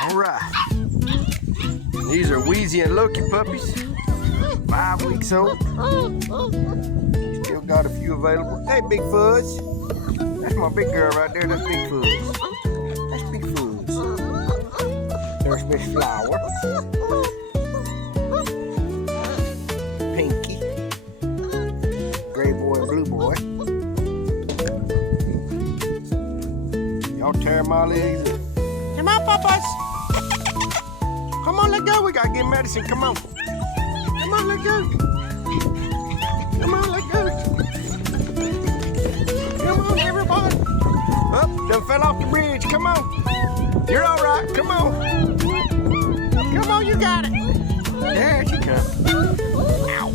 All right. These are Wheezey and Loki puppies. 5 weeks old. Still got a few available. Hey, Big Fuzz. That's my big girl right there. That's Big Fuzz. That's Big Fuzz. There's Miss Flower. Pinky. Gray boy and blue boy. Y'all tear my legs up. Come on, Papas. Come on, let's go. We gotta get medicine. Come on. Come on, let's go. Come on, let's go. Come on, everybody. Up, done fell off the bridge. Come on. You're all right. Come on. Come on, you got it. There she comes. Ow.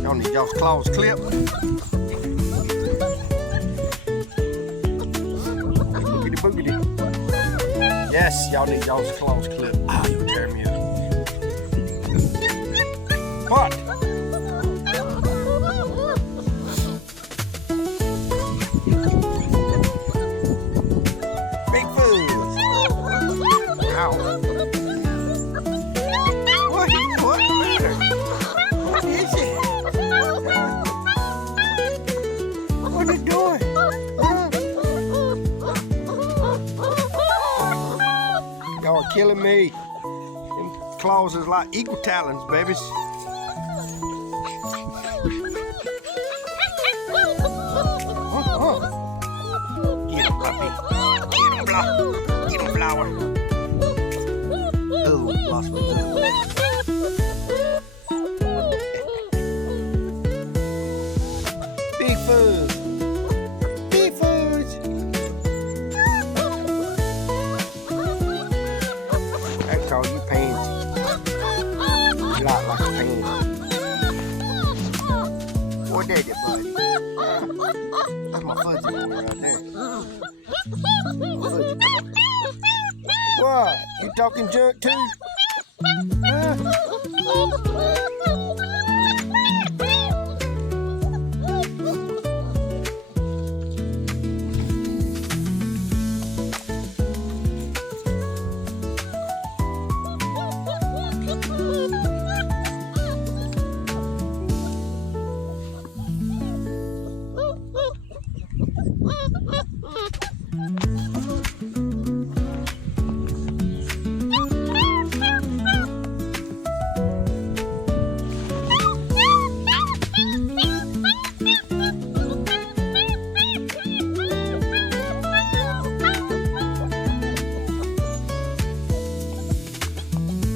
Y'all need y'all's claws clipped. Boogity boogity. Yes, y'all need y'all's claws clipped. Ah, you tear me up. What? Big Fuzz. Ow. What matter? What is it? What are they doing? Y'all are killing me. Them claws is like equal talons, babies. Get him, puppy. Get him, Get him, Flower. Oh, lost my tongue. Big Fuzz. Big Fuzz. I call you pansy. You look like a pansy. What did it, buddy? That's my fuzzy boy right there. Fuzzy. What? You talking junk too? Huh?